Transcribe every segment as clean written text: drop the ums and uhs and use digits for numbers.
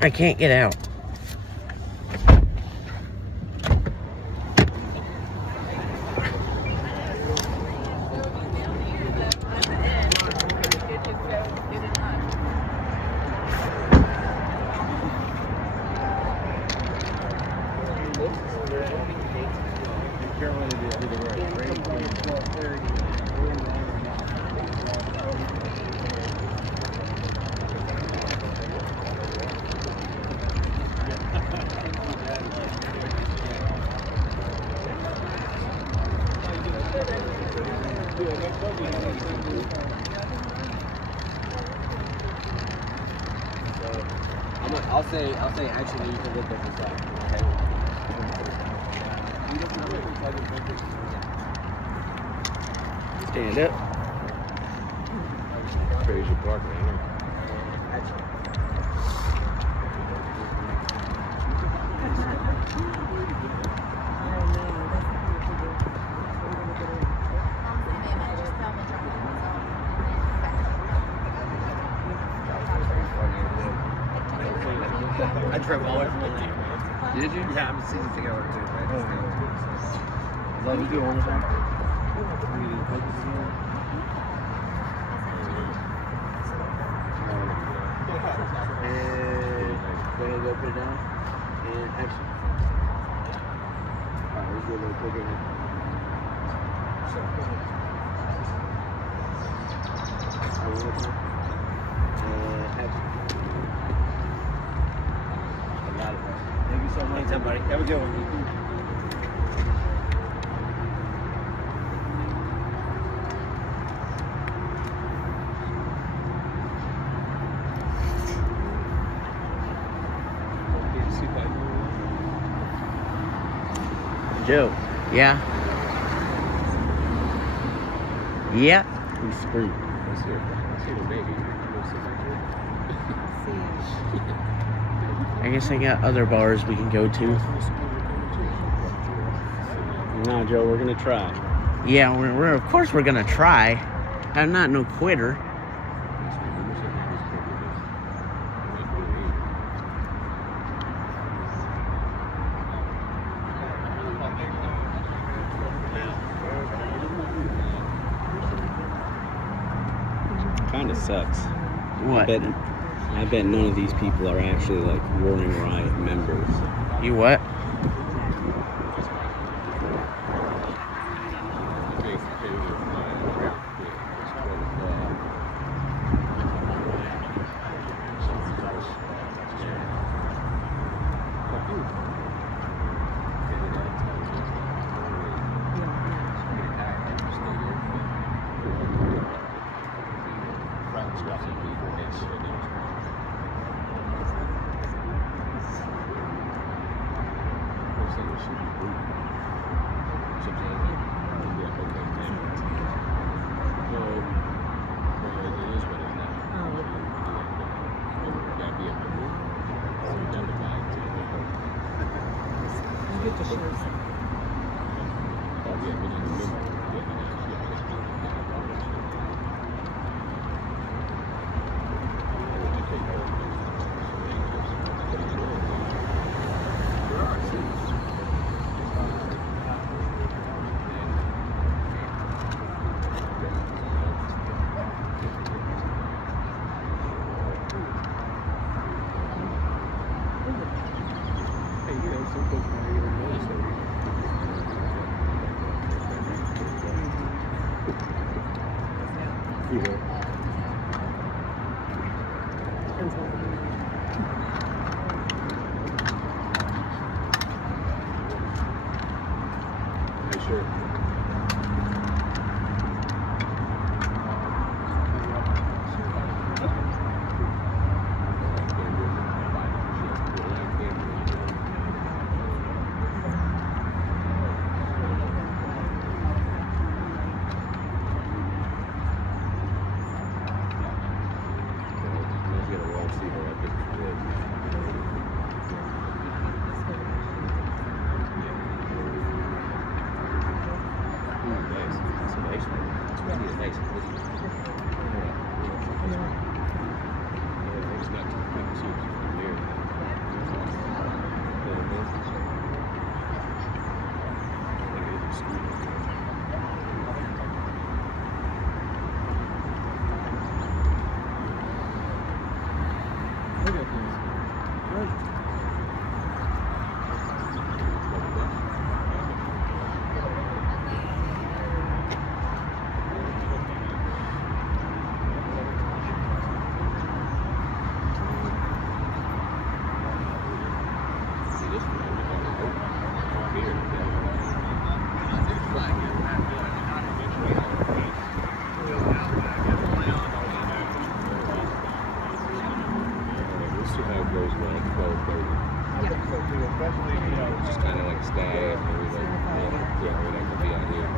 I can't get out. I'll say actually you can look at the side. Stand up. Crazy park, man. I drove all the way from Atlanta. Did you? Yeah, I'm a season ticket holder too. Right? Is that what you do all the time? And go ahead, go put it down. And action. Alright, let's do a little quicker now. Alright, one more time. And action. I got it, bro. Thank you so much. Anytime, buddy. Have a good one. Joe. Yeah. Yeah. He's screwed. Let's see the baby. I guess I got other bars we can go to. Nah, Joe, we're gonna try. Yeah, we're of course we're gonna try. I'm not no quitter. Kinda sucks. What? I bet none of these people are actually like Roaring Riot members. You what? Just kind of like staff, maybe like, yeah, we're not gonna be out here.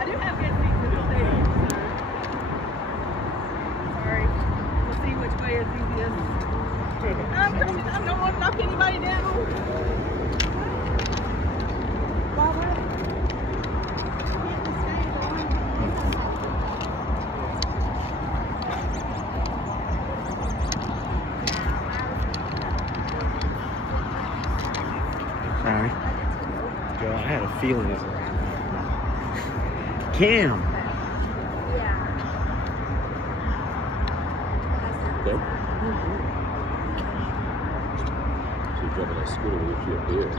I do have good seats in the stadium, so sorry. We'll see which way is easiest. I don't want to knock anybody down. Sorry. Joe, I had a feeling this. Cam. Okay. So you're driving that scooter with you up here.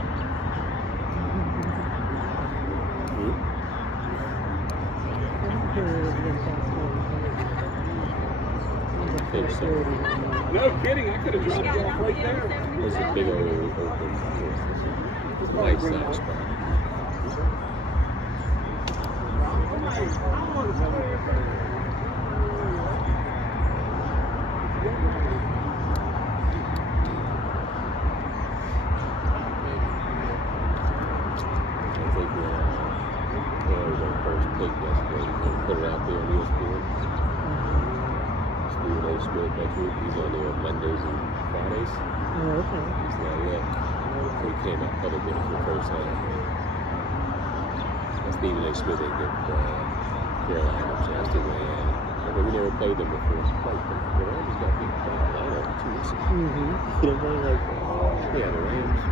No kidding, I could have dropped you off right there. There's a big old open light side spot. I think it was our first pick yesterday. We put it out there on ESPN. Stephen A. Smith, that's what he's on there on Mondays and Fridays. Oh, okay. He's not yet. So he came out public with it for the first time. And Stephen A. Smith ain't good for Carolina chance to win. But we never played them before. The Rams got beat by Atlanta 2 weeks ago. Mm-hmm. You know what I mean? Like, yeah, the Rams,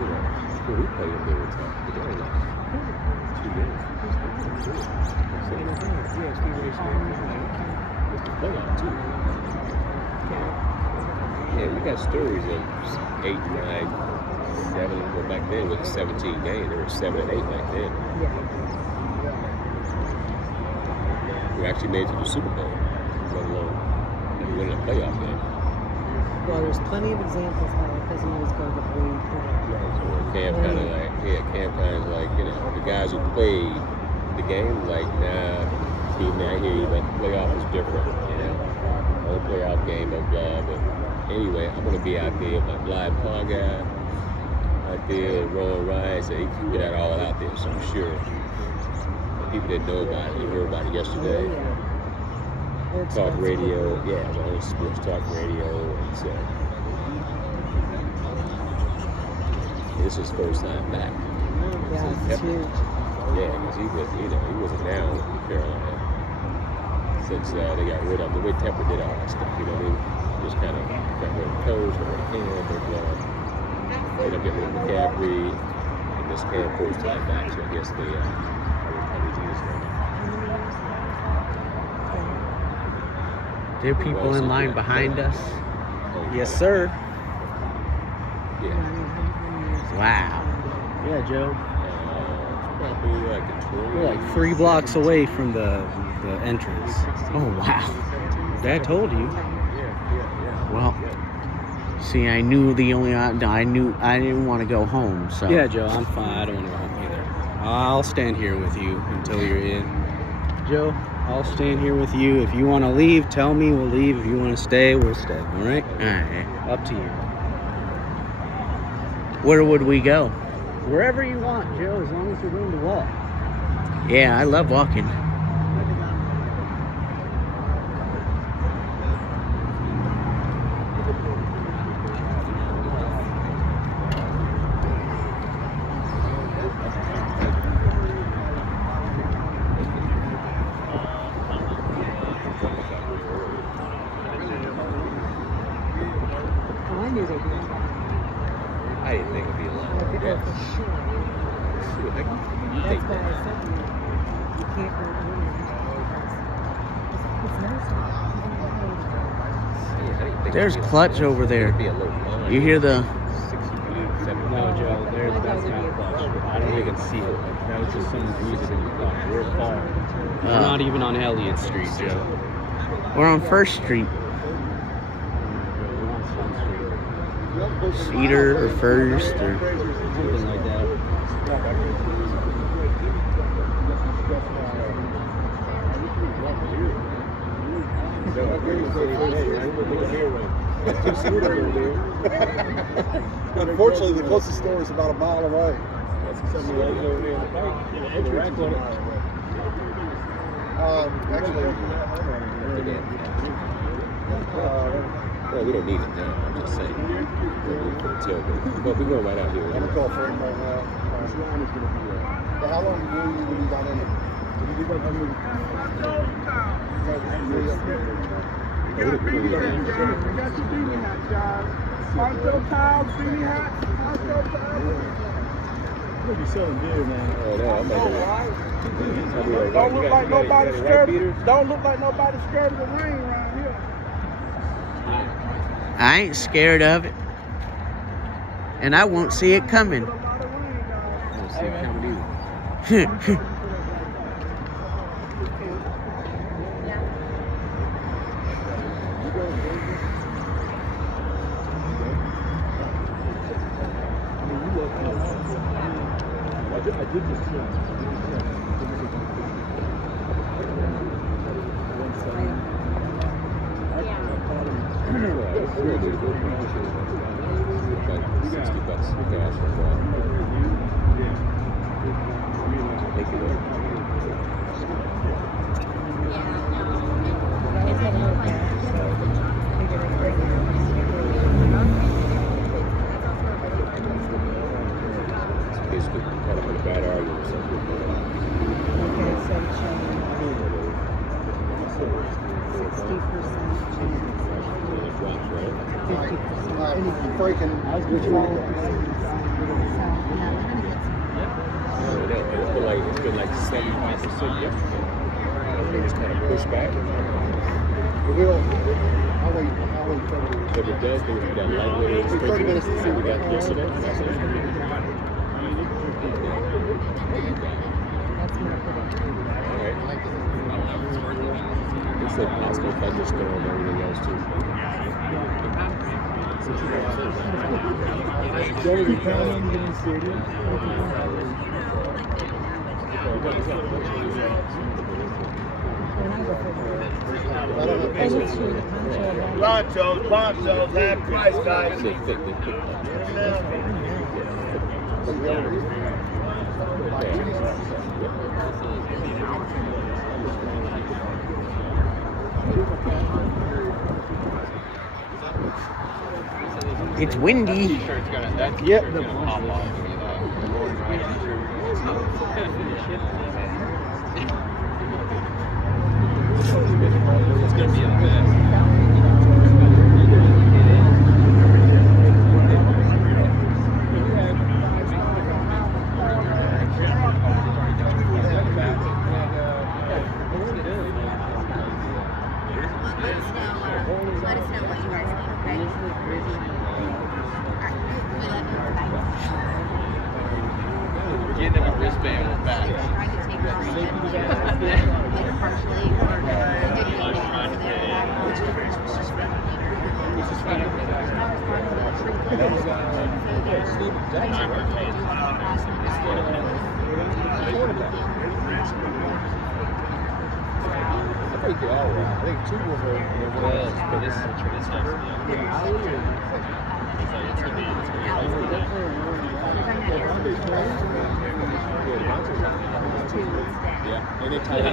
you know, before we played them, they were tough. But they were like 2 games. Yeah, Stephen A. Smith. It's the playoff, too. Yeah, we got stories of 8, 9, 7. Well, back then with 17 games, there were 7 and 8 back then. Yeah. We actually made it to the Super Bowl, let alone winning a playoff game. Well, there's plenty of examples how it doesn't always go the way you want. Cam kind of like, Cam kind of like, you know, the guys who played the game, like, nah, team, I hear you, but the playoff is different, you know. Whole playoff game, blah, blah, but anyway, I'm going to be out there with my blind paw guy, out there, rolling rides, so he can get that all out there, so I'm sure people that know about it, you heard about it yesterday. Oh, yeah. Talk radio, yeah, the whole sports talk radio, and so this is his first time back. Yeah, it's huge. Yeah, because he was, you know, he wasn't down with Carolina since they got rid of him. The way Temper did all that stuff, you know, they just kind of got rid of coach, got rid of Cam, they ended up getting rid of McCaffrey, and this Cam first time back, so I guess they There are people in line behind us. Yes, sir. Yeah. Wow. Yeah, Joe. Probably like a 20. We're like 3 blocks away from the entrance. Oh, wow. Dad told you. Well, see, I knew I didn't want to go home, so. Yeah, Joe, I'm fine. I don't want to go home either. I'll stand here with you until you're in. Joe, I'll stand here with you. If you want to leave, tell me. We'll leave. If you want to stay, we'll stay. All right? All right. Up to you. Where would we go? Wherever you want, Joe, as long as you're willing to walk. Yeah, I love walking. Oh, I knew they'd be like I didn't think it'd be a lot. that. Oh, Yeah. for sure. Shoot, I can That's take why that. I said to you, you can't go in. It's nice. Yeah, I didn't think There's it'd be a Clutch lot. over there. It'd be a little line. You hear the... 60 feet, 70 No, feet. Joe, that's not clutch. I don't even see it. That was just someone's music in the car. We're far. We're not even on Elliott Street, Joe. We're on First Street. We're on Sun Street. Cedar or First or... Something like that. Unfortunately, the closest store is about a mile away. Actually, Well, we don't need it now. I'm just saying. We'll leave for the tailgate. But we're going right out here. I'm gonna call for him right now. But how long will you be down in it? You'll be selling beer, man. Oh, no, I'm not doing Don't look like nobody's scared. Don't look like nobody's scared of the rain around here. I ain't scared of it. And I won't see it coming. Like $60 for gas for a while. Thank you, though. It's basically kind of a bad argument or something. Okay, so change 60% change. It drops, right? 50%. Freaking. Which one? It's been like 75% yesterday. They just kind of push back. I'll wait 30 minutes. If it does, then we got lightweight. 30 minutes to see we got yesterday. That's it. That's what I put in. Alright. It's a possible thunderstorm and everything else too. Joe, you planning on getting the stadium? Ponchos, half price, guys. They pick. It's windy. Yep. It's gonna be a mess. Let us know what you guys think, okay? Getting them a wristband with back. Trying to take it partially or think they all were. I think 2 were hurt. And then one else. For this has to be. It's like it's gonna be. Yeah, and they tied it.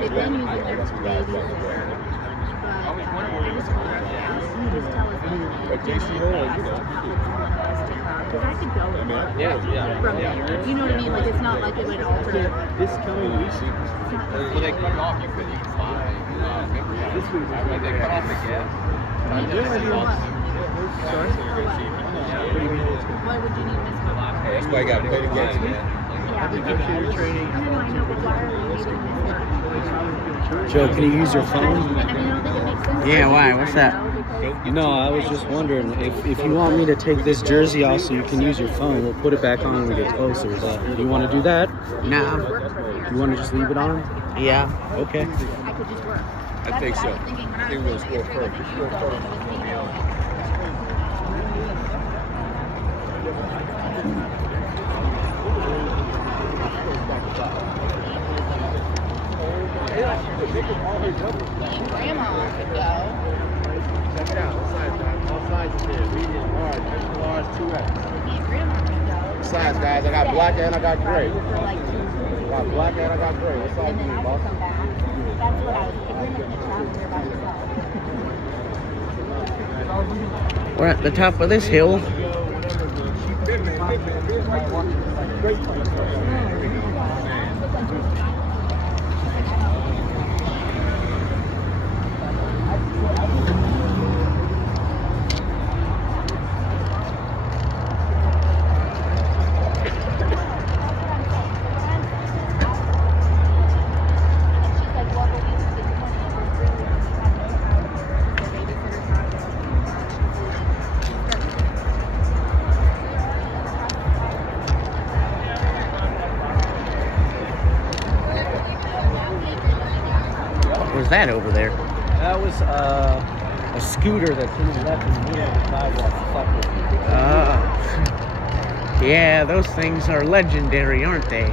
They've been using their babies. But JC Hall, you know. Because I could go I mean, from there. You know what I mean? Like, it's not like it would alter. This coming week, Well, they cut it off. You couldn't even buy membership. this week, But they cut off the gas. Sorry? what do you mean? Why would you need this much? Hey, that's why you got to play the game, man. Yeah. training. I know, but why are we needing this much? Joe, can you use your phone? I mean, I don't think it makes sense. Yeah, why? What's that? No, I was just wondering if you want me to take this jersey off so you can use your phone, we'll put it back on when we get closer. Is that, do you want to do that? Nah. You want to just leave it on? Yeah. Okay. I could just work. I think so. I think we're going to score first. Score first. Grandma could go. Check it out. What size, guys? All sizes here. Medium, large, extra large, 2X. Me and Grandma could go. What size, guys? I got black and I got gray. For like 2 I got black and I got gray. That's all and you then I need, could boss. come back. That's what I was thinking. You're going to travel here by yourself. We're at the top of this hill. What was that over there? That was a scooter that came left in the middle of the sidewalk. Fuck with me. Yeah, those things are legendary, aren't they?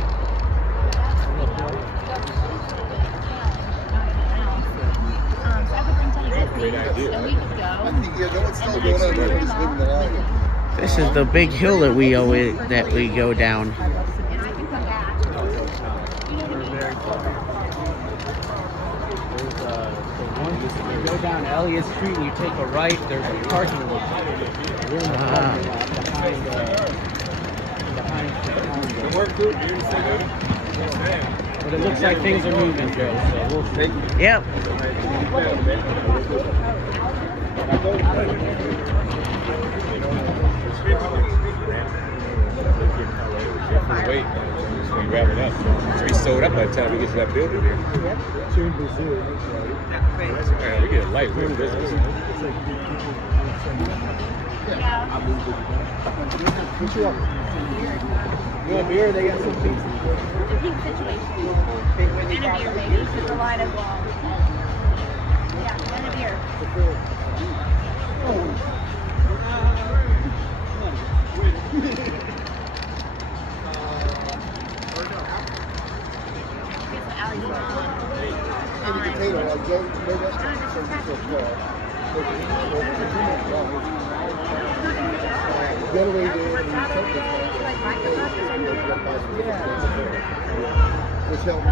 Great idea. And we could go. I think, yeah, no, it's still going on there. It's living the life. This is the big hill that we go down. And I can come back. You know what I mean? If you go down Elliott Street and you take a right, there's a parking lot. We're in the parking lot behind. But it looks like things are moving, Joe. So we'll take it. Yep. Wait, it's going to wrap it up. It's be sold up by the time we get to that building here. Man, we get light. We're in business. You want beer? They got some pizza. The peak situation. And a beer, maybe, because the line is long. Yeah, and a beer. Any potato, like Joe, which helped me.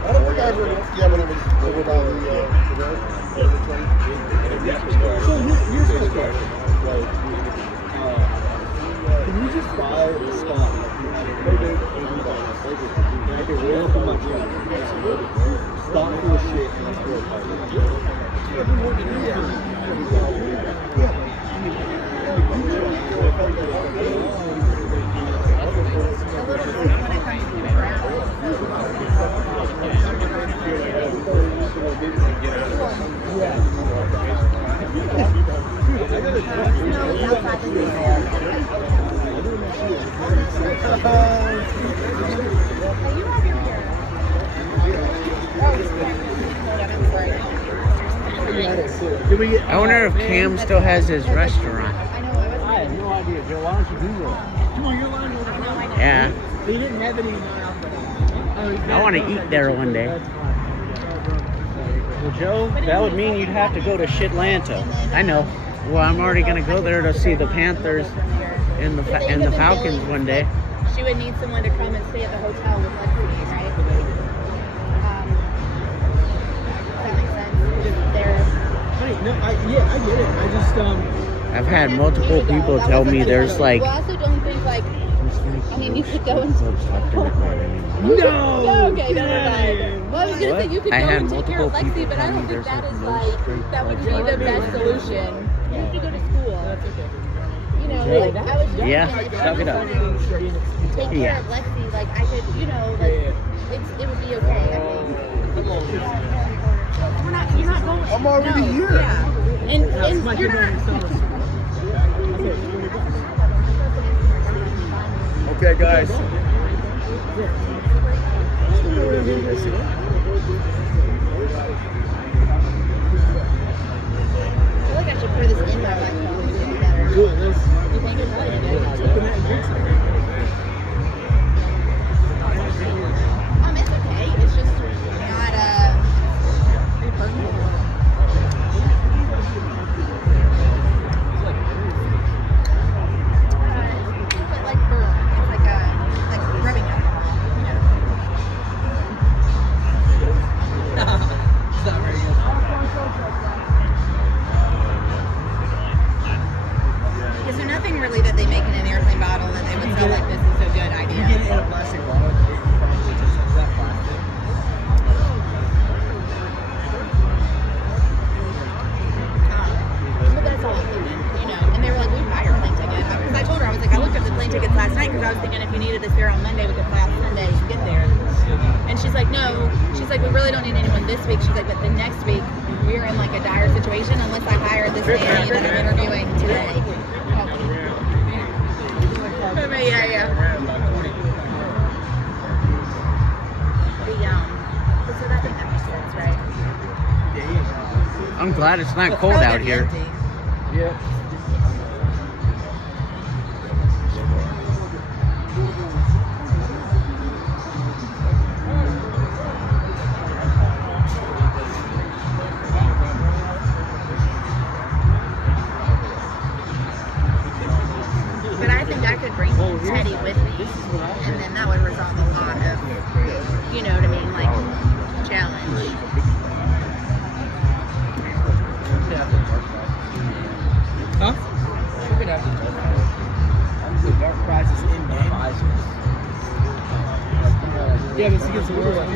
I don't think I ever, yeah, when it was over by the, so here's the question, like, can you you just buy a spot, maybe $80, and I can roll up in my truck, stock full of shit, and let's go party. I wonder if Cam still has his restaurant. I have no idea, Joe. Why don't you Google it? Come on, you're lying. Yeah. They didn't have any. I want to eat there one day. Well, Joe, that would mean you'd have to go to Shitlanta. I know. Well, I'm already gonna go there to see the Panthers and the Falcons one day. She would need someone to come and stay at the hotel with Lexi, right? That makes sense. There. No, I get it. I just I've had multiple people tell me there's like. Well, I also don't think like. I mean, you could go and. no. Okay, no. Well, I was gonna say you could go I had and take care of multiple Lexi, but I people don't think tell that me is there's, like like, that would be no the best solution. You have to go to school. You know, like I was just Yeah. thinking, if I Suck was it up. gonna take care Yeah. of Lexi, like I could, you know, like it would be okay. I think. You're not going. I'm already no, here. Yeah, and you're not. Okay, guys. I feel like I should put this in my life. do it. Let's You think it's like open that and drink some. It's okay. It's just not very personal. But like burn. It's like rubbing it. You know. It's not very good. Is there nothing really that they make in an airplane bottle that they would feel like this is a good You idea? get it in a plastic bottle. It probably just is that plastic. But that's all I'm thinking, you know. And they were like, we buy your plane ticket. Because I told her, I was like, I looked up the plane tickets last night because I was thinking if you needed this there on Monday, we could fly on Sunday and get there. And she's like, no. She's like, we really don't need anyone this week. She's like, but the next week, we're in like a dire situation unless I hire this nanny that I'm interviewing today. But yeah. So I think that makes sense, right? I'm glad it's not cold out here. Yeah. But I think I could bring Teddy with me, and then that would resolve a lot of, you know what I mean, like, challenge. Huh? We're gonna have to the dark prizes in game. Yeah, but it's against the world. That's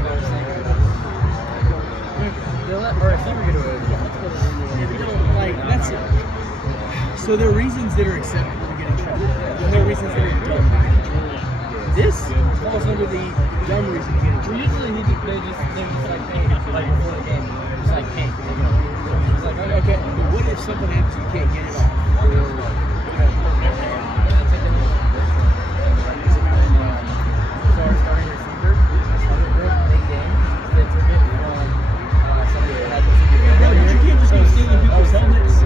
what I'm saying. Or if you were gonna like that's so there are reasons that are acceptable to get in trouble. And there are reasons that are dumb to get in trouble. This falls under the dumb reason to get in trouble. Usually they just like hey, like before the game. It's like hey, it's like okay, but what if something happens you can't get it off? Starting receiver, big game. They took it from somebody that had the no, but you can't just go stealing people's helmets.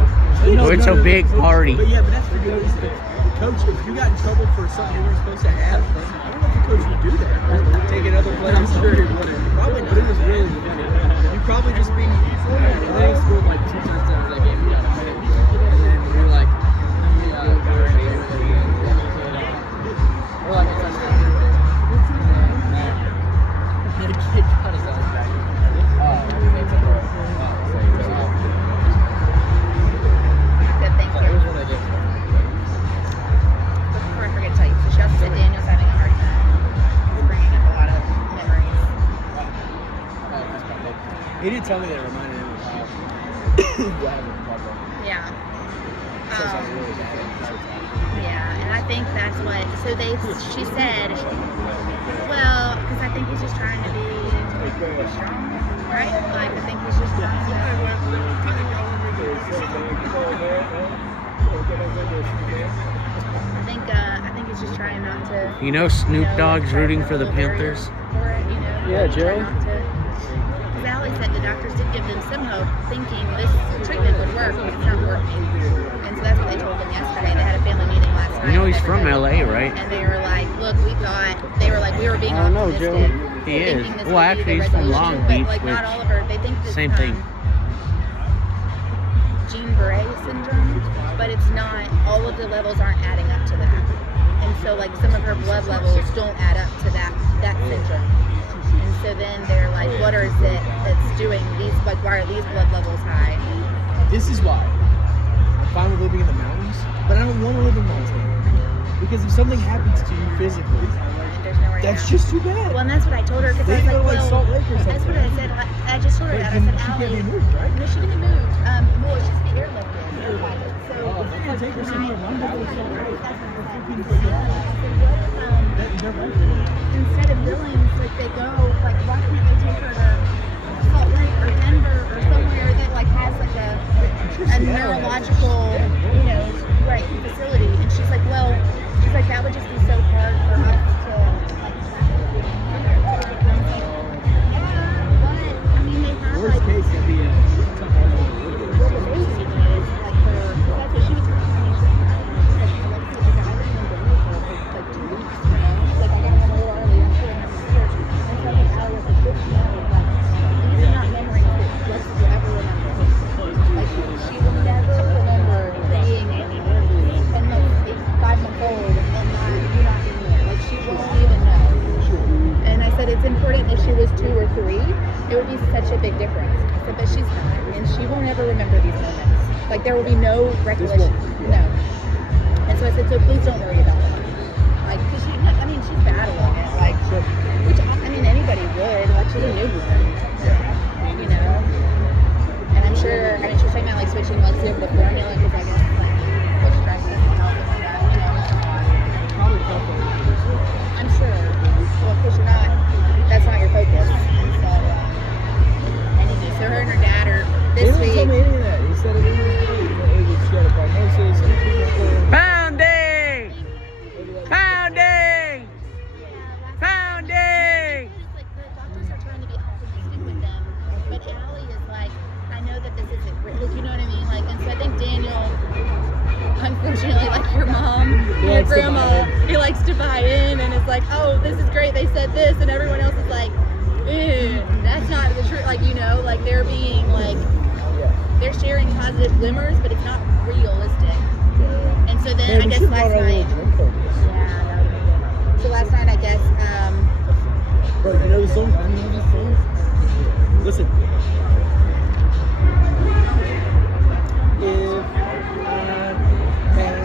Oh, it's a big party. But yeah, but that's for good reason. Coach, if you got in trouble for something you weren't supposed to have, I don't know if the coach would do that. Take another player. I'm sure he wouldn't. Probably, but it was really funny. You'd probably just be. And then he scored like 2 touchdowns that game. You got a minute. And then we were like, we're like a touchdown. The kid got his ass back. That's a Good thing. Here's what I did. He did tell me that it reminded him of what happened with Papa. Yeah. So it's like really different. Yeah, and I think that's what. So she said, well, because I think he's just trying to be strong, right? Like I think he's just trying to. I think he's just trying not to. You know, Snoop Dogg's rooting for the Panthers. For it, you know. Yeah, Joe. Because Allie said the doctors did give them some hope, thinking this treatment would work, but it's not working. And so that's what they told them yesterday. They had a family meeting last night. You know he's from LA, right? And they were like, look, we were being I don't know, optimistic. Joe. He is. thinking this Well, would be actually, the he's from resolution, Long but, Beach, like, not which- all of her. They think this Same thing. Jean-Beret syndrome, but it's not. All of the levels aren't adding up to that. And so, like, some of her blood levels don't add up to that syndrome. And so then they're like, what is it that's doing these? Like, why are these blood levels high? This is why I'm fine with living in the mountains, but I don't want to live in Montana. Because if something happens to you physically, And there's nowhere to that's go. just too bad. Well, and that's what I told her because I They was go like, to, like, well, Salt Lake or that's what something. I said. I just told her But that. I then said, she can't Allie, be moved, right? no, she can be moved. Well, it's just the airlifted. So Oh, if I can take her somewhere Monday, that would be great. Instead of Billings, like they go, like why can't they take her to Salt Lake or Denver or somewhere that like has like a neurological, you know, right facility? And she's like, well, she's like that would just be so hard for us to like. Yeah, but I mean they have Worst like. case, it'd be a tough argument. Well, the baby is like her. That's what she was telling me. She's like, Alexia, like I lived in Denver for like 2 weeks, you know. Like I got home a little early and she was here. And so I think Allie was like, good to know. Like these are not memories that Alexia will ever remember. Like she will never remember being and like 5 months old and not you not being there. Like she won't even know. And I said it's important if she was 2 or 3, it would be such a big difference. I said, but she's not, and she won't ever remember these moments. Like there will be no recollection. No. And so I said, so please don't worry about it. Like, cause she, I mean, she's battling it. Like, which I mean, anybody would. Like, she's a newborn. You know. And I'm sure. I mean, she's talking about like switching Lexi over to formula because I guess like what stress doesn't help with that. You know. Probably tough. I'm sure. Well, because you're not. That's not your focus. So, anyway, so her and her dad are this He didn't tell me week. any of that. He said it was she had a prognosis and a treatment plan. Pounding! Pounding! Pounding! Like the doctors are trying to be optimistic with them, but Allie is like, I know that this isn't real. Like, you know what I mean? Like, and so I think Daniel, unfortunately, like your mom, your likes to grandma, buy in. he likes to buy in, and it's like, oh, this is great. They said this, and everyone else is like, ew, that's not the truth. Like, you know, like they're being like, they're sharing positive glimmers, but it's not realistic. And so then Man, I we guess should last brought our little night. drink over this. Yeah, that would be good. So last night, I guess, Bro, you know the song? I know the song. Listen. If I had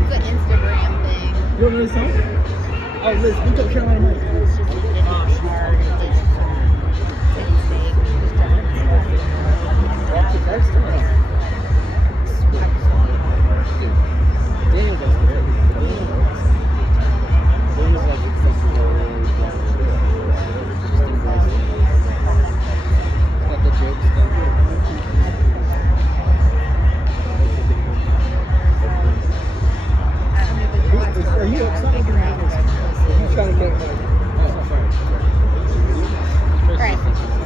it's an Instagram thing. you don't know the song? Oh, Liz, look up Carolina Mike. It's just like it's hard. It's basic. Just That's tough. Daniel does great. Daniel's like got the jokes done. Are you upset? He's trying to get like, oh, sorry. Right.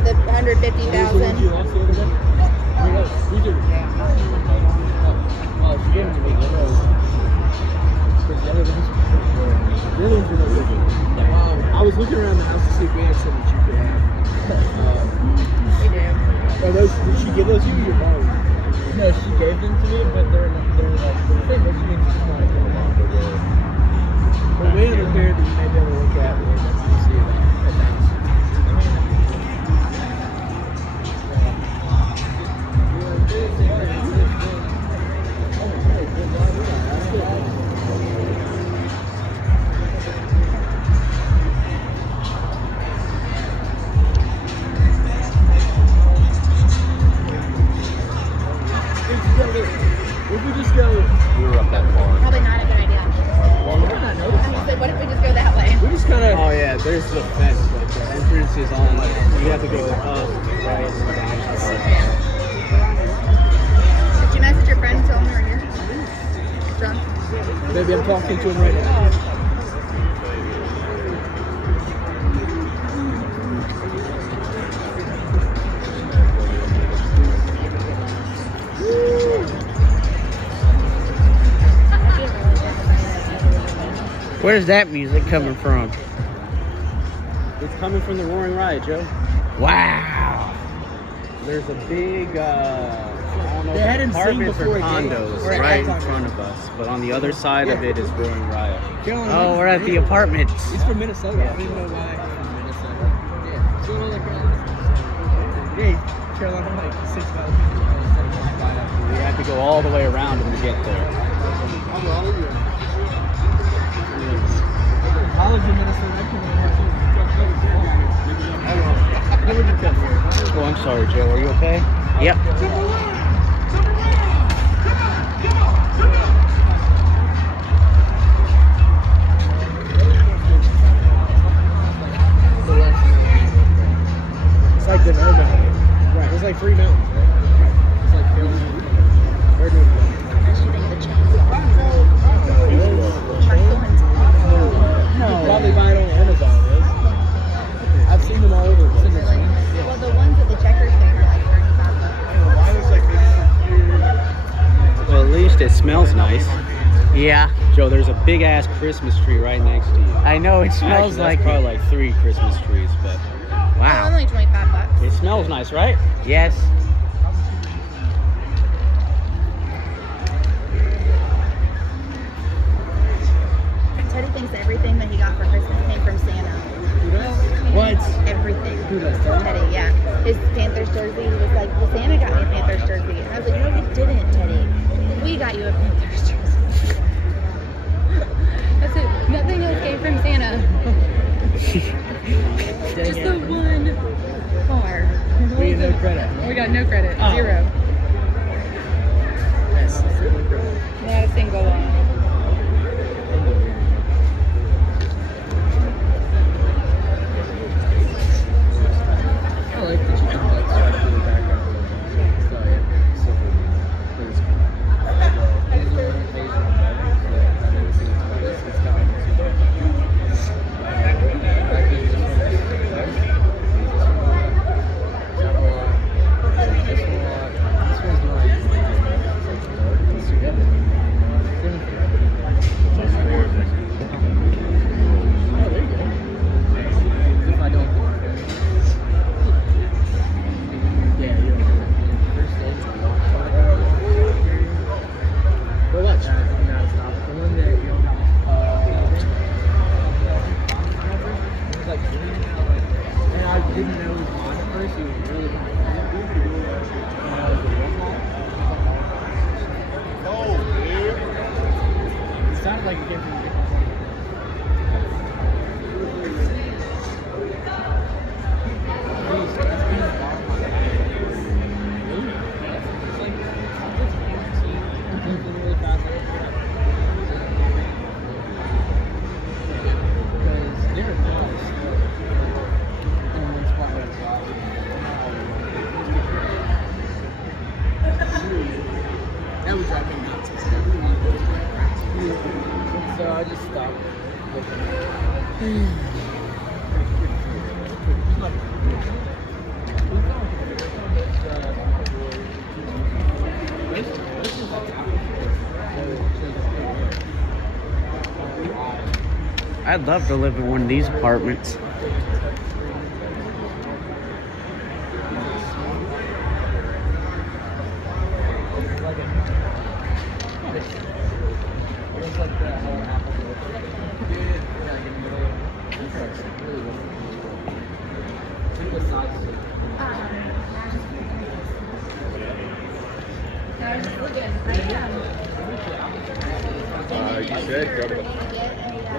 The 150,000. You lost the other day? we just go? We were up that far. Probably not a good idea. Well, we're not noticing. I said, what if we just go that way? We just kind of. Oh yeah, there's the fence, but the entrance is on. You have to go up, right, and down. Did you message your friend and tell him we were here? Drunk? Maybe I'm talking to him right now. Where's that music coming from? It's coming from the Roaring Riot, Joe. Wow. There's a big, I don't know They had if him sing apartments or before a game, condos or at right in halftime. front of us, but on the other side of it is Roaring Riot. Carolina, Oh, we're at the apartments. He's from Minnesota. I don't even know why. Yeah. What's going on in Carolina? Yeah, Carolina like 6,000 people. We had to go all the way around to get there. College in Minnesota. I can't Oh, I'm sorry, Joe. Are you okay? Yep. It's like the Nome. Right. There's like 3 mountains, right? It's like Carolina. Where do we go? You could probably buy it on Amazon, right? I've seen them all over the place. Well, the ones at the Checkers thing are like $35. Well, at least it smells nice. Yeah. Joe, there's a big ass Christmas tree right next to you. I know it smells Actually, that's like probably like 3 Christmas trees, but Oh, wow. only $25. it smells nice, right? Yes. Teddy thinks everything that he got for Christmas came from Santa. What? Everything. Who does that? Teddy, yeah. His Panthers jersey, he was like, well, Santa got me a Panthers jersey. And I was like, no, he didn't, Teddy. We got you a Panthers jersey. That's it. Nothing else came from Santa. Just the one car. We get no credit. We got no credit. Oh. 0. Yes. Not a single one. I like that you can like swipe through the background. So yeah, so it's cool. If I don't yeah, you don't. Go watch. The one that you like, and I didn't know it was mine at first. He was really behind. And I was the one It sounded like it came from a different point. That would drive me nuts. So I just stopped looking. I'd love to live in one of these apartments. You said come.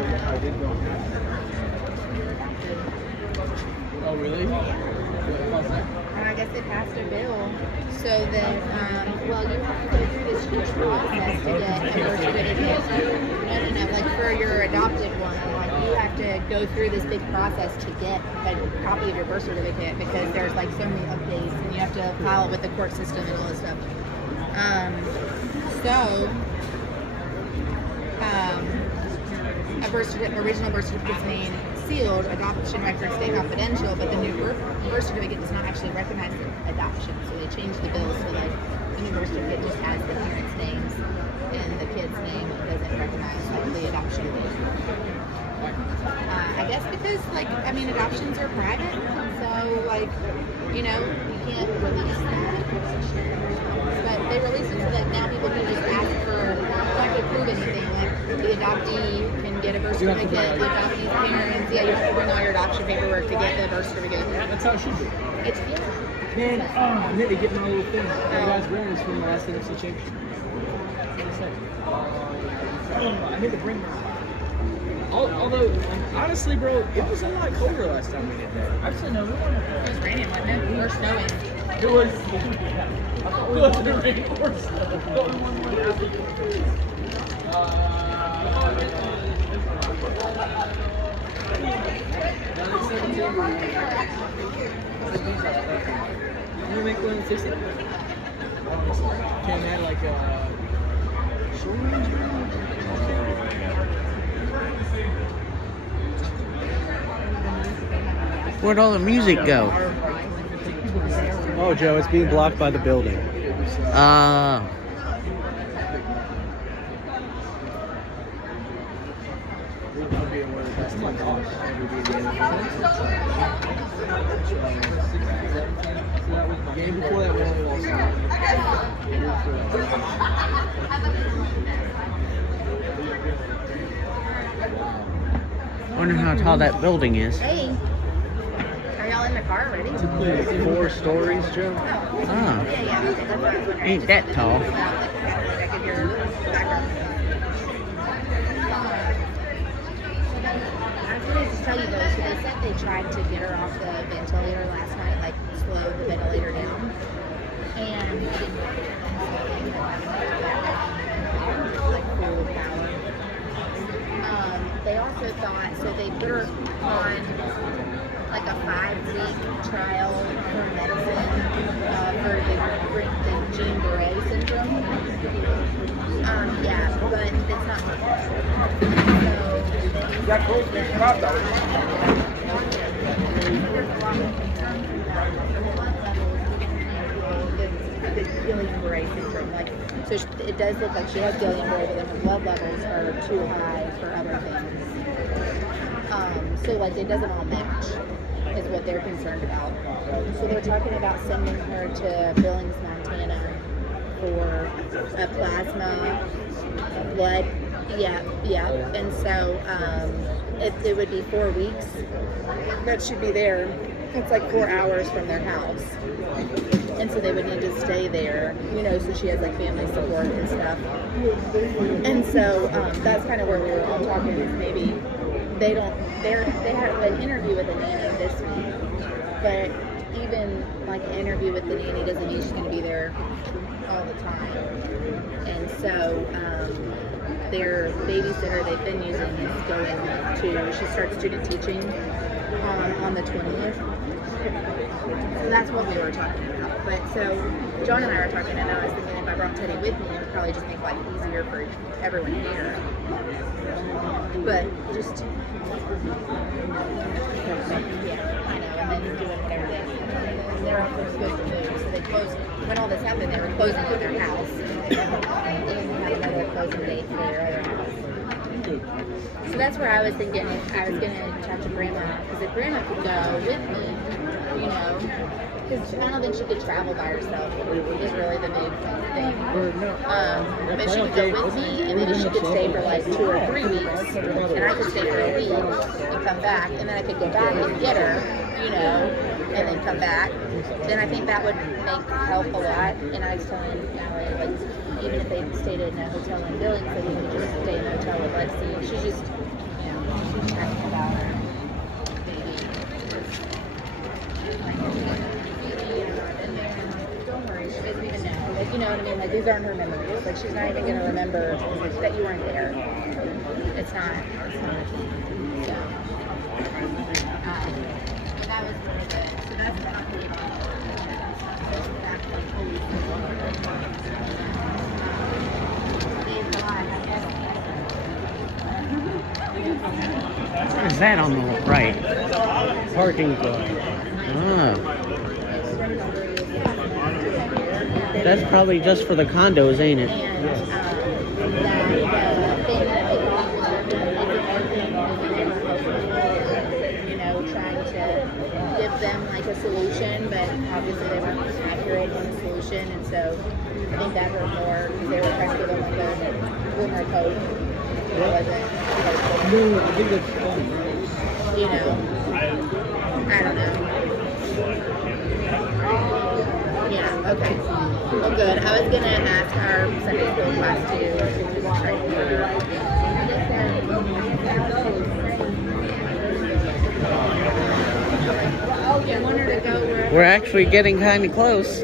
Oh, really? What was that? and I guess they passed a bill so that, well, you have to go through this huge process to get a birth certificate. No, like for your adopted one, like you have to go through this big process to get a copy of your birth certificate because there's like so many updates and you have to file it with the court system and all this stuff. Original birth certificate's name sealed, adoption records stay confidential, but the new birth certificate does not actually recognize the adoption. So they changed the bill so like the new birth certificate just has the parents' names and the kid's name. It doesn't recognize like the adoption. I guess because adoptions are private, so like you can't release that information. But they release it so that now people can just ask for, don't have to prove anything. Like the adoptee can get a birth certificate, the adoptee's parents. Yeah, you have to bring all your adoption paperwork to get the birth certificate. That's how it should be. It's Man, I meant to get my little thing. You guys wearing this from the last NFC championship. I meant to bring mine. Although, honestly, bro, it was a lot colder last time we did that. Actually, no, we went up there. It was raining, wasn't it? Or snowing. It was. I thought we went to the rainforest. You make one 60? Can add like short range? Where'd all the music go? Oh, Joe, it's being blocked by the building. Game before that, we only lost. Wonder how tall that building is. Hey, are y'all in the car already? 4 stories, Joe. Oh, Yeah. Okay, that's what I was wondering. ain't that tall. I could hear background. I was going to just tell you though, so they said they tried to get her off the ventilator last night, like slow the ventilator down. And it didn't work. Like full power. They also thought, so they put her on like a 5-week trial for medicine for the Jean-Beret syndrome. Yeah, but it's not the Guillain-Barré syndrome. Like, so it does look like she has Guillain-Barré, but then her blood levels are too high for other things. So like it doesn't all match, is what they're concerned about. So they're talking about sending her to Billings, Montana for a plasma blood. Yeah. And so it would be 4 weeks that she'd be there. It's like 4 hours from their house. And so they would need to stay there, so she has like family support and stuff. And so that's kind of where we were all talking is maybe they have an interview with a nanny this week, but even like an interview with the nanny doesn't mean she's going to be there all the time. And so their babysitter they've been using is going to, she starts student teaching on the 20th. So that's what we were talking about. But so John and I were talking, and I was thinking if I brought Teddy with me, it would probably just make life easier for everyone here. But just, yeah, and then do it every day. They're supposed to move, so they closed, when all this happened, they were closing on their house. And had another closing date for their other house. So that's where I was thinking if I was going to talk to Grandma, because if Grandma could go with me, because I don't think she could travel by herself, is really the big thing. But she could go with me, and maybe she could stay for like 2 or 3 weeks, and I could stay for a week and come back, and then I could go back and get her, and then come back. Then I think that would help a lot. And I was telling Mallory, like, even if they stayed in a hotel in Billings, that we could just stay in a hotel with Lexi. She's just, she's talking about her baby. know what I mean? Like, these aren't her memories. Like, she's not even going to remember that you weren't there. It's not. So, but that was really good. So that's what I'm doing. That's like always What is that on the right? Parking lot. Ah. That's probably just for the condos, ain't it? You know, trying to give them like a solution, but obviously they weren't accurate in the solution, and so I think that hurt more because they were trying to give them like a rumor code. It wasn't. No, I think that's fun. You know, I don't know. Yeah, okay. Well, good. I was going to ask our Sunday school class to try to figure out. I want her to go where... We're actually getting kind of close.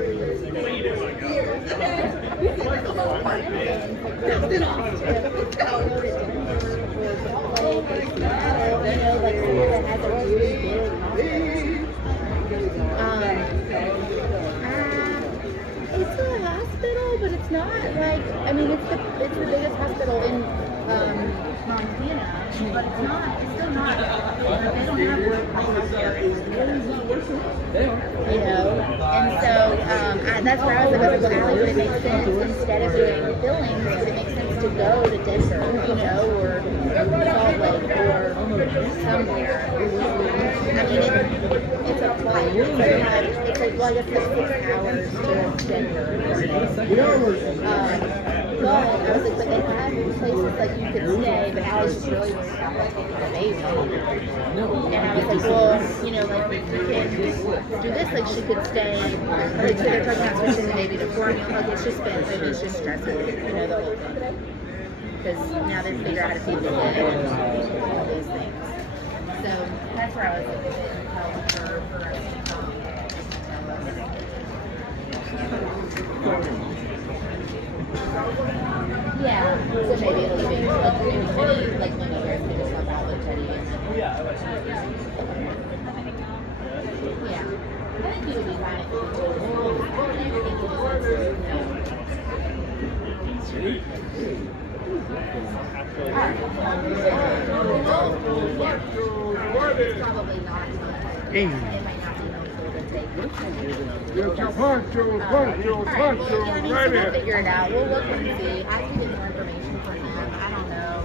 It's a hospital, but it's not like, I mean, it's the biggest hospital in Montana, but it's still not, they don't have workplaces there. You know, and so that's where I was like, well, Allie, would it make sense instead of doing Billings, would it make sense to go to Denver, you know, or Salt Lake, or somewhere? I mean, it's a flight. It's like, well, I guess it's 6 hours to Denver. But I was like, but they have places like you could stay, but Allie's just really worried about like taking the baby. And I was like, well, you know, like we can do this, like she could stay, like so they're talking about switching the baby to formula. Like it's just stressful, you know, the whole thing. Because now they figure out how to feed the kid and all these things. So that's where I was like, a bit compelled for us to come. Yeah, so maybe leaving, like maybe Teddy, like when the parents could just help out with Teddy. Yeah, I think he would be fine if he was probably not. It might not be helpful to take. We'll figure it out. We'll look and see. I can get more information from him. I don't know.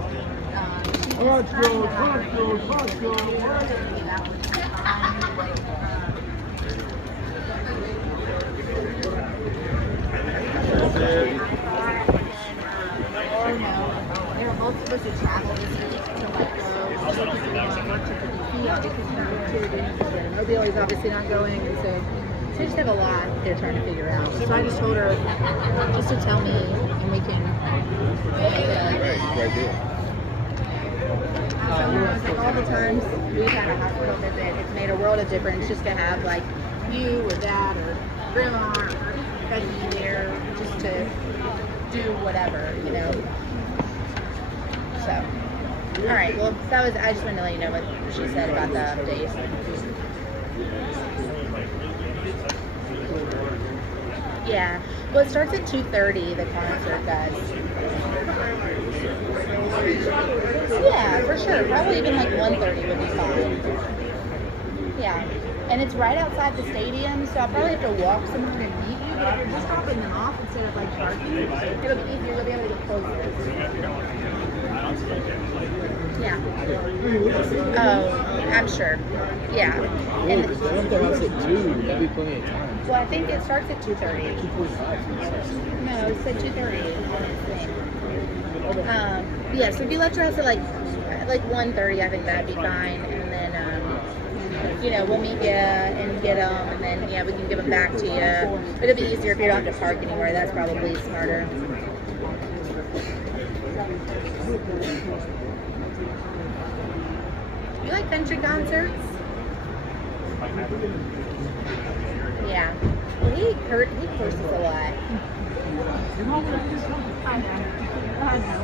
They were both supposed to travel this week to like go work to Mobile is obviously not going, and so they just have a lot they're trying to figure out. So I just told her just to tell me, and we can. I was like, all the times we've had a hospital visit, it's made a world of difference just to have like you or dad or grandma or Becky there just to do whatever, you know. So, all right. Well, that was. I just wanted to let you know what she said about the update. Yeah. Well, it starts at 2:30. The concert does. Yeah, for sure. Probably even like 1:30 would be fine. Yeah. And it's right outside the stadium, so I'll probably have to walk somewhere and meet you. But if you're just dropping them off instead of like parking, it'll be easier. You'll be able to get closer. Yeah. Oh, I'm sure. Yeah. And If the house at 2, that'd be plenty of time. well, I think it starts at 2:30. 2:45. No, it said 2:30 on his thing. Yeah, so if you left your house at like 1:30, I think that'd be fine. And then, you know, we'll meet you and get them, and then yeah, we can give them back to you. But it'll be easier if you don't have to park anywhere. That's probably smarter. You like country concerts? Yeah. Well, he curses a lot. I know.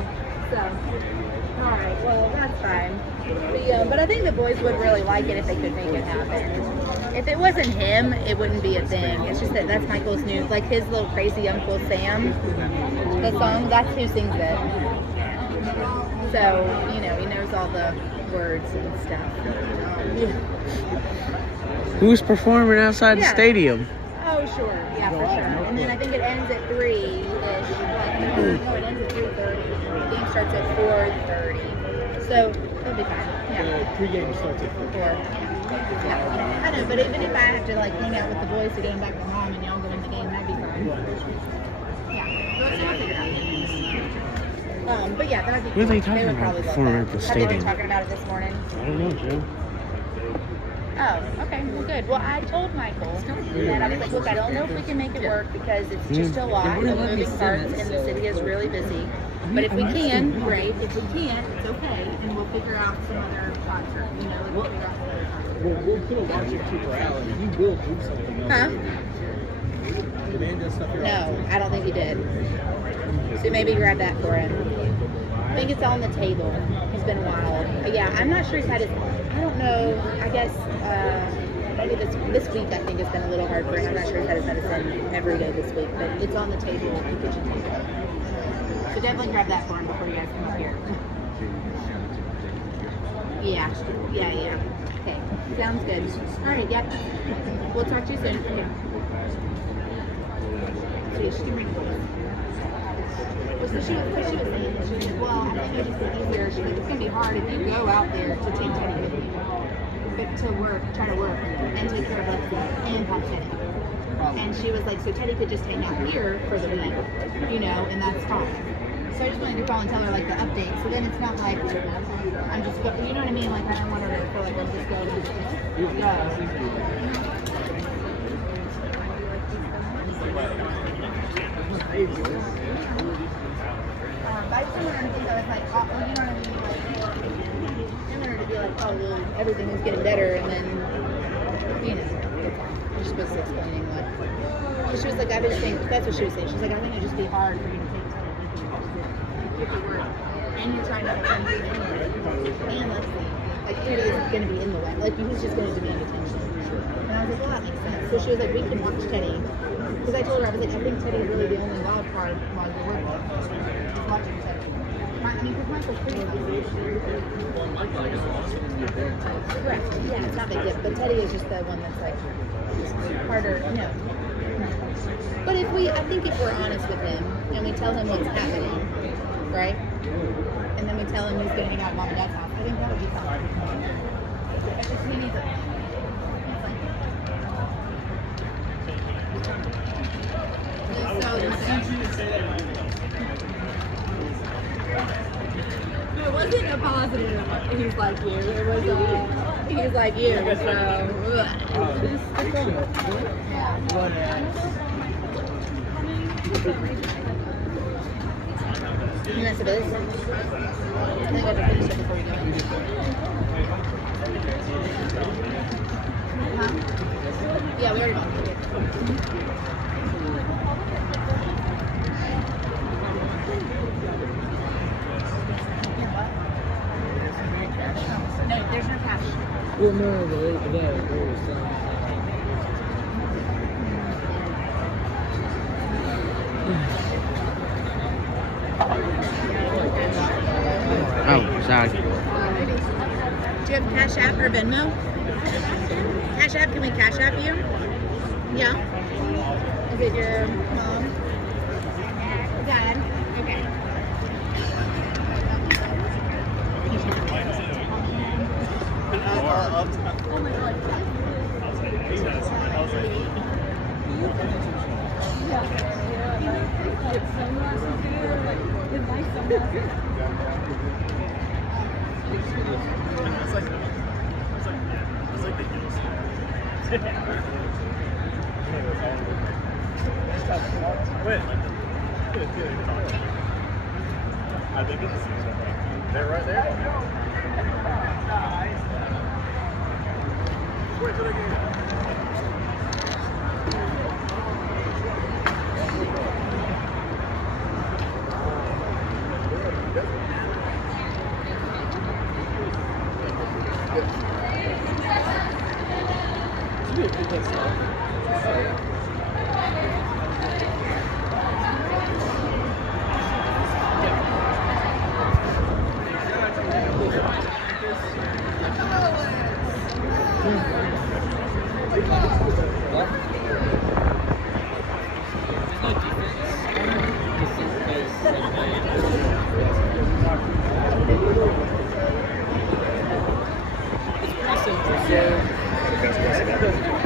So, all right. Well, that's fine. But I think the boys would really like it if they could make it happen. If it wasn't him, it wouldn't be a thing. It's just that that's Michael's new, like his little crazy Uncle Sam. The song, that's who sings it. So, you know, he knows all the words and stuff. Who's performing outside the Yeah. stadium? Oh, sure. Yeah, for sure. And then I think it ends at 3-ish. Like, no, it ends at 3:30. The game starts at 4:30. So, it'll be fine. Yeah. Pre-game starts at 4. 4. Yeah. I know, but even if I have to, like, hang out with the boys to get them back to mom and y'all go in the game, that'd be fine. Yeah. We'll figure it out. But yeah, that'd be What are they talking would about probably love performing that. at the Have they been stadium? talking about it this morning? I don't know, Joe. Oh, okay, well good. Well, I told Michael that I was like, look, I don't know if we can make it work because it's just a lot of moving parts and the city is really busy. But if we can, great. If we can't, it's okay, and we'll figure out some other concert. You know, we'll figure out some other concert. We'll put a watching keeper out, and he will do something else. Huh? The man does stuff here all the No, time. I don't think he did. So maybe grab that for him. I think it's on the table. He's been wild. But yeah, I'm not sure he's had his. I don't know. I guess maybe this week I think has been a little hard for him. I'm not sure he's had his medicine every day this week, but it's on the table, the kitchen table. So definitely grab that for him before you guys come up here. Yeah. Okay, sounds good. All right, yeah. We'll talk to you soon. Okay. See, she can bring boys. Well, so she was saying, she was like, well, I think it's just easier. She's like, it's going to be hard if you go out there to take Teddy with you, but to try to work, and take care of Lexi and have Teddy. And she was like, so Teddy could just hang out here for the week, you know, and that's fine. So I just wanted to call and tell her, like, the update. So then it's not like I'm just going, you know what I mean? Like, I don't want her to feel like I'm just going to go. I just wanted her to think I was like, oh, you know what I mean? Like, I wanted her to be like, oh, well, everything is getting better, and then, you know, she's supposed to explaining what. She was like, I just think, that's what she was saying. She's like, I think it'd just be hard for you to take Teddy with you if you work, and you're trying to attend to it anyway. And let's see, like, Teddy isn't going to be in the way. Like, he's just going to demand attention. And I was like, well, that makes sense. So she was like, we can watch Teddy. Because I told her, I was like, I think Teddy's really the only wild card while you're working. Just watching Teddy. I mean, because Michael's pretty easy. Correct. Yeah, it's not a big deal. But Teddy is just the one that's like harder. No. But I think if we're honest with him and we tell him what's happening, right? And then we tell him he's going to hang out at mom and dad's house, I think that would be fine. It's just he needs a. It wasn't a positive. He's like you. It was he's like you. So. Yeah. You want some of this? I think I have to finish it before we go in. Huh? Yeah, we already bought it. No, there's no cash. Well, no, that. Oh, sorry. Do you have Cash App or Venmo? Cash App, can we Cash App you? Yeah? Is it your mom? Dad? Okay. Oh my god. I think it's they're right there. Wait till they get good stuff. That's